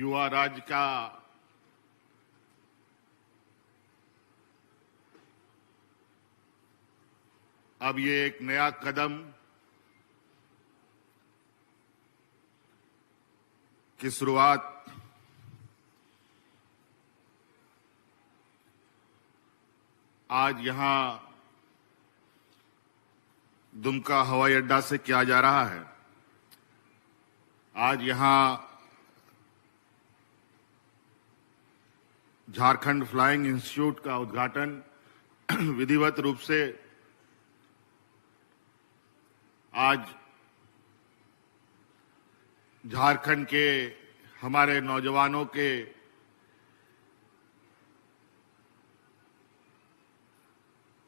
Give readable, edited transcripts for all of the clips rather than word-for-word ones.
युवा राज्य का अब ये एक नया कदम की शुरुआत आज यहां दुमका हवाई अड्डा से किया जा रहा है। आज यहां झारखंड फ्लाइंग इंस्टीट्यूट का उद्घाटन विधिवत रूप से आज झारखंड के हमारे नौजवानों के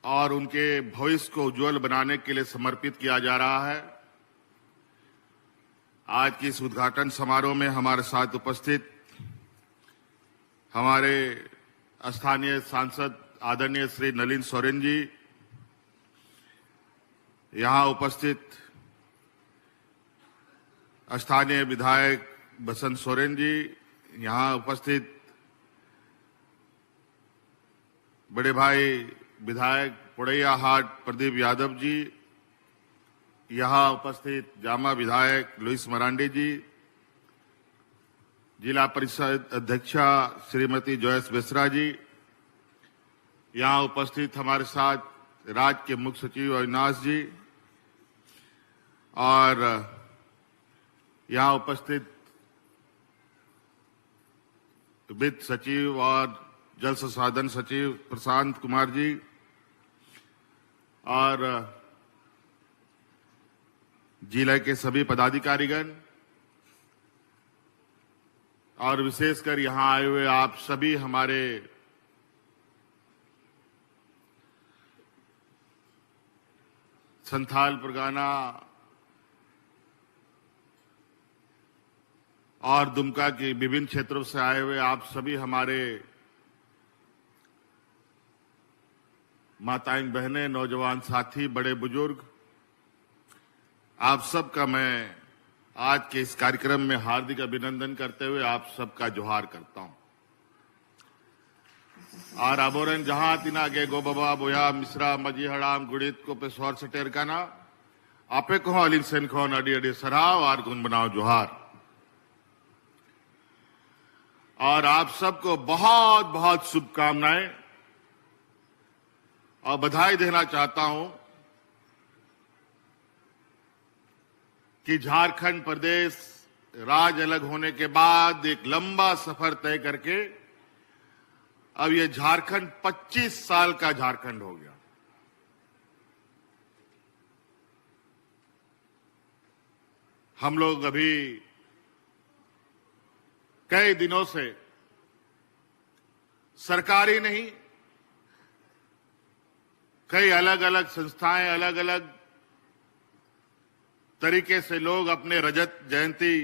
और उनके भविष्य को उज्जवल बनाने के लिए समर्पित किया जा रहा है। आज की इस उद्घाटन समारोह में हमारे साथ उपस्थित हमारे स्थानीय सांसद आदरणीय श्री नलिन सोरेन जी, यहां उपस्थित स्थानीय विधायक बसंत सोरेन जी, यहां उपस्थित बड़े भाई विधायक पुड़ैया हाट प्रदीप यादव जी, यहां उपस्थित जामा विधायक लुइस मरांडी जी, जिला परिषद अध्यक्षा श्रीमती जोयस बेसरा जी, यहां उपस्थित हमारे साथ राज्य के मुख्य सचिव अविनाश जी और यहां उपस्थित वित्त सचिव और जल संसाधन सचिव प्रशांत कुमार जी और जिले के सभी पदाधिकारीगण और विशेषकर यहां आए हुए आप सभी हमारे संथाल परगना और दुमका के विभिन्न क्षेत्रों से आए हुए आप सभी हमारे माताएं बहनें, नौजवान साथी, बड़े बुजुर्ग, आप सबका मैं आज के इस कार्यक्रम में हार्दिक अभिनंदन करते हुए आप सबका जोहार करता हूं। और अबोरन जहां तिना गे गो बाबा बोया मिश्रा मजी हड़ाम गुड़ित को पे स्वर सटेर का ना आपे को अलिन सेन को अडी अडी सराव और गुण बनाओ जोहार। और आप सबको बहुत बहुत शुभकामनाएं और बधाई देना चाहता हूं कि झारखंड प्रदेश राज्य अलग होने के बाद एक लंबा सफर तय करके अब ये झारखंड 25 साल का झारखंड हो गया। हम लोग अभी कई दिनों से सरकारी नहीं, कई अलग अलग संस्थाएं, अलग अलग तरीके से लोग अपने रजत जयंती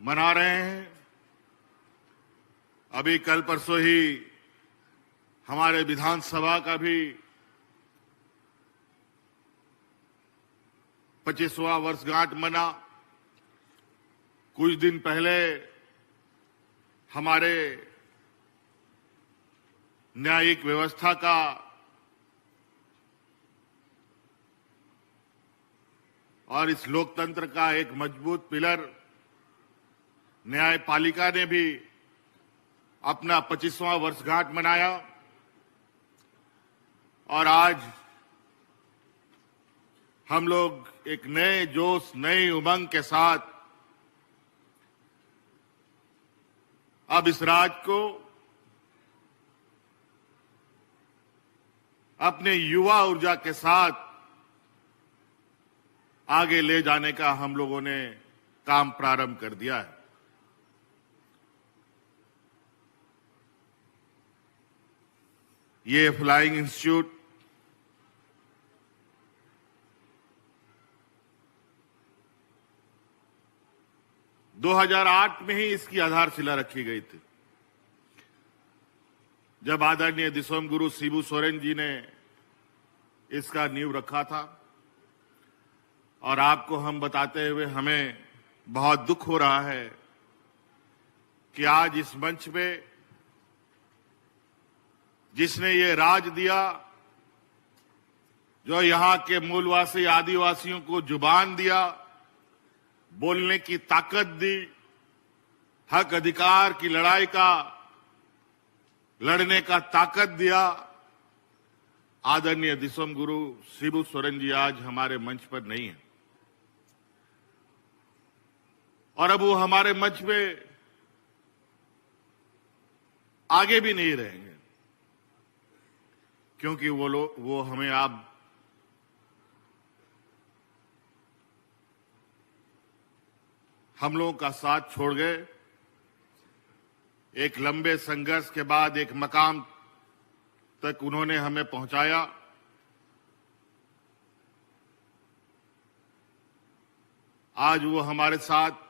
मना रहे हैं। अभी कल परसों ही हमारे विधानसभा का भी 25वां वर्षगांठ मना। कुछ दिन पहले हमारे न्यायिक व्यवस्था का और इस लोकतंत्र का एक मजबूत पिलर न्यायपालिका ने भी अपना 25वां वर्षगांठ मनाया। और आज हम लोग एक नए जोश, नई उमंग के साथ अब इस राज्य को अपने युवा ऊर्जा के साथ आगे ले जाने का हम लोगों ने काम प्रारंभ कर दिया है। ये फ्लाइंग इंस्टीट्यूट दो 2008 में ही इसकी आधारशिला रखी गई थी, जब आदरणीय दिसोम गुरु शिबू सोरेन जी ने इसका नींव रखा था। और आपको हम बताते हुए हमें बहुत दुख हो रहा है कि आज इस मंच पे जिसने ये राज दिया, जो यहां के मूलवासी आदिवासियों को जुबान दिया, बोलने की ताकत दी, हक अधिकार की लड़ाई का लड़ने का ताकत दिया, आदरणीय दिसोम गुरु शिबू सोरेन जी आज हमारे मंच पर नहीं है और अब वो हमारे मंच पे आगे भी नहीं रहेंगे, क्योंकि वो हमें आप हम लोगों का साथ छोड़ गए। एक लंबे संघर्ष के बाद एक मकाम तक उन्होंने हमें पहुंचाया। आज वो हमारे साथ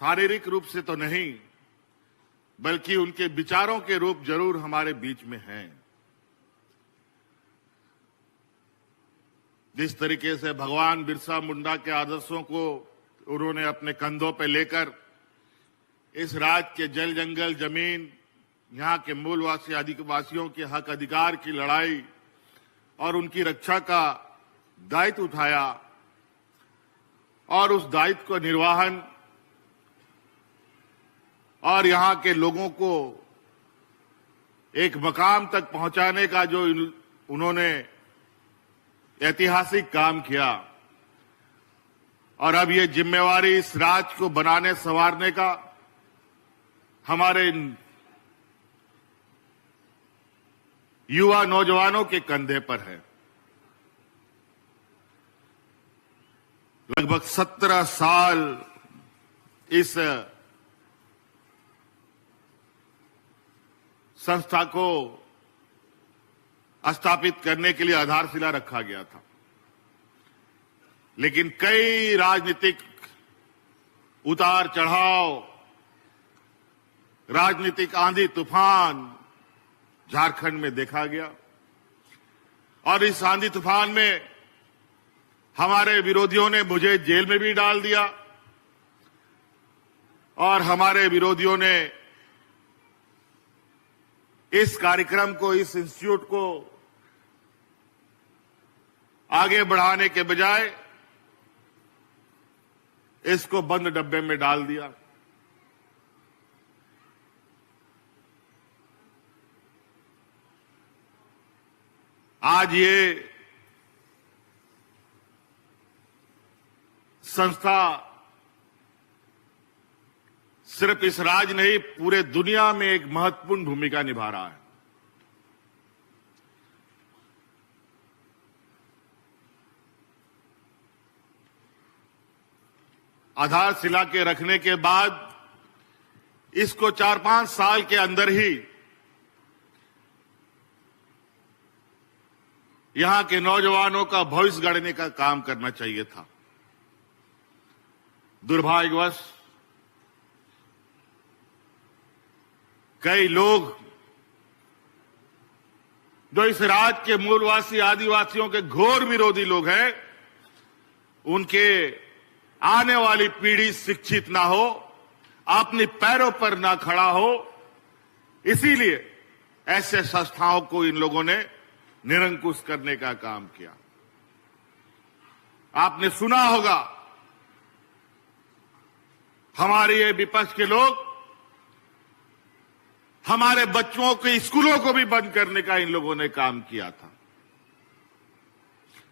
शारीरिक रूप से तो नहीं, बल्कि उनके विचारों के रूप जरूर हमारे बीच में हैं। जिस तरीके से भगवान बिरसा मुंडा के आदर्शों को उन्होंने अपने कंधों पर लेकर इस राज्य के जल जंगल जमीन, यहाँ के मूलवासी आदिवासियों के हक अधिकार की लड़ाई और उनकी रक्षा का दायित्व उठाया और उस दायित्व को निर्वहन और यहाँ के लोगों को एक मकाम तक पहुंचाने का जो उन्होंने ऐतिहासिक काम किया और अब ये जिम्मेवारी इस राज्य को बनाने संवारने का हमारे युवा नौजवानों के कंधे पर है। लगभग 17 साल इस संस्था को स्थापित करने के लिए आधारशिला रखा गया था, लेकिन कई राजनीतिक उतार चढ़ाव, राजनीतिक आंधी तूफान झारखंड में देखा गया और इस आंधी तूफान में हमारे विरोधियों ने मुझे जेल में भी डाल दिया और हमारे विरोधियों ने इस कार्यक्रम को, इस इंस्टीट्यूट को आगे बढ़ाने के बजाय इसको बंद डब्बे में डाल दिया। आज ये संस्था सिर्फ इस राज्य नहीं, पूरे दुनिया में एक महत्वपूर्ण भूमिका निभा रहा है। आधारशिला के रखने के बाद इसको 4-5 साल के अंदर ही यहां के नौजवानों का भविष्य गढ़ने का काम करना चाहिए था। दुर्भाग्यवश कई लोग जो इस राज्य के मूलवासी आदिवासियों के घोर विरोधी लोग हैं, उनके आने वाली पीढ़ी शिक्षित ना हो, अपने पैरों पर ना खड़ा हो, इसीलिए ऐसे संस्थाओं को इन लोगों ने निरंकुश करने का काम किया। आपने सुना होगा हमारे ये विपक्ष के लोग हमारे बच्चों के स्कूलों को भी बंद करने का इन लोगों ने काम किया था।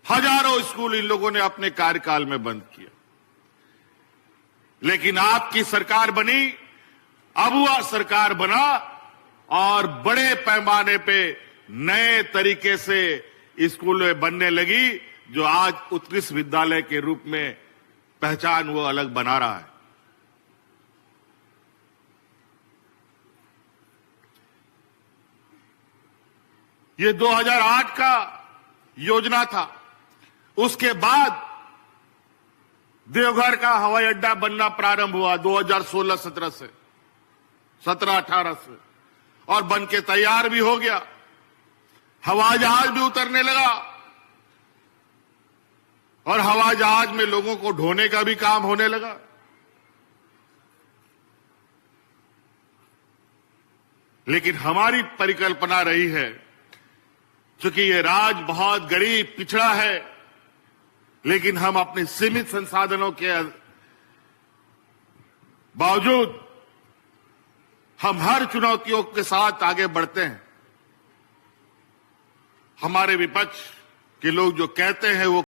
हजारों स्कूल इन लोगों ने अपने कार्यकाल में बंद किया, लेकिन आपकी सरकार बनी, अबुआ सरकार बना और बड़े पैमाने पे नए तरीके से स्कूल बनने लगी, जो आज उत्कृष्ट विद्यालय के रूप में पहचान वो अलग बना रहा है। ये 2008 का योजना था। उसके बाद देवघर का हवाई अड्डा बनना प्रारंभ हुआ 2016-17 से, 17-18 से, और बन के तैयार भी हो गया। हवाई जहाज भी उतरने लगा और हवाई जहाज में लोगों को ढोने का भी काम होने लगा। लेकिन हमारी परिकल्पना रही है, क्योंकि ये राज्य बहुत गरीब पिछड़ा है, लेकिन हम अपने सीमित संसाधनों के बावजूद हम हर चुनौतियों के साथ आगे बढ़ते हैं। हमारे विपक्ष के लोग जो कहते हैं वो